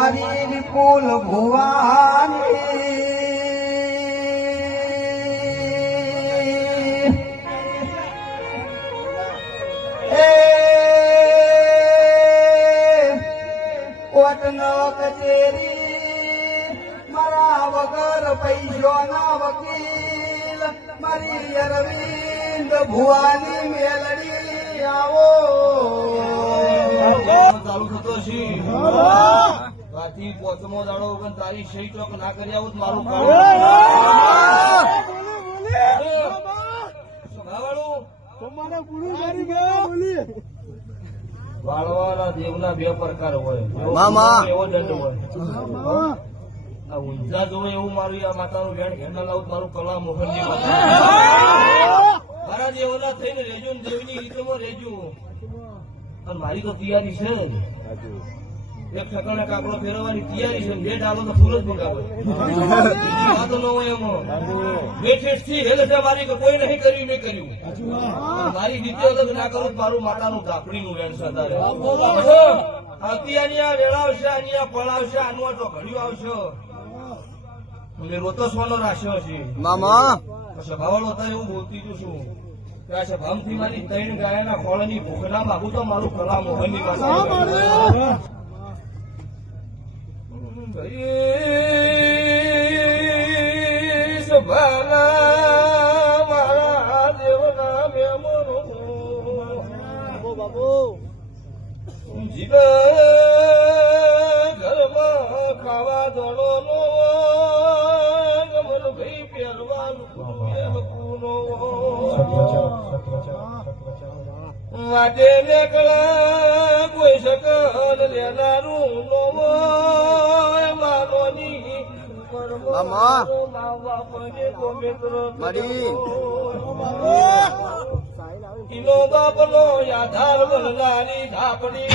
મારી વિપુલ ભુવાની કોટનો કચેરી મારા વગર પૈસોના વકીલ મારી અરવિંદ ભુવાની મેલડી આવો ચાલુ થતો છે બાકી પોચમો દાડો વગર તારી સહી ચોક ના કરી આવું મારું વાળવાના દેવના બે પ્રકાર હોય એવો દંડ હોય આ ઊંઝા જોવે એવું મારું આ માતાનું વેણ ઘેરના લાવું મારું કલા મોહનજી મારા દેવના થઈને રેજો ને દેવની રીતમાં રેજો અને મારી તો તૈયારી છે એક ઠકાણે કાકડો ફેરવવાની તૈયારી છે બે ડાલો તો ફૂલ જ મંગાવે વાતો ન હોય એમાં બેઠેઠ થી હેલ મારી કે કોઈ નહીં કર્યું નહીં કર્યું મારી રીતે અલગ ના કરું મારું માતાનું ઢાપડીનું વેણ છે અત્યારની આ વેળાવશે આની આ પળાવશે આનું આ તો ઘડ્યું આવશે મેં રોતો સોનો રાખ્યો છે મામા સભાવાળો હતા એવું બોલતી છું શું સભામથી મારી ત્રણ ગાયના ખોળની ભૂખ ના માગું તો મારું કલા મોહનની સભાના મારા દેવના મેમનો જીવન ઘરમાં ખાવા દોડો નો ગમન ભાઈ પહેરવાનું વાટે નીકળા કોઈ શકલ લેનારું નો માનોની મામા મારી ઇનો બાપનો યાધાર બનનારી ઢાપડી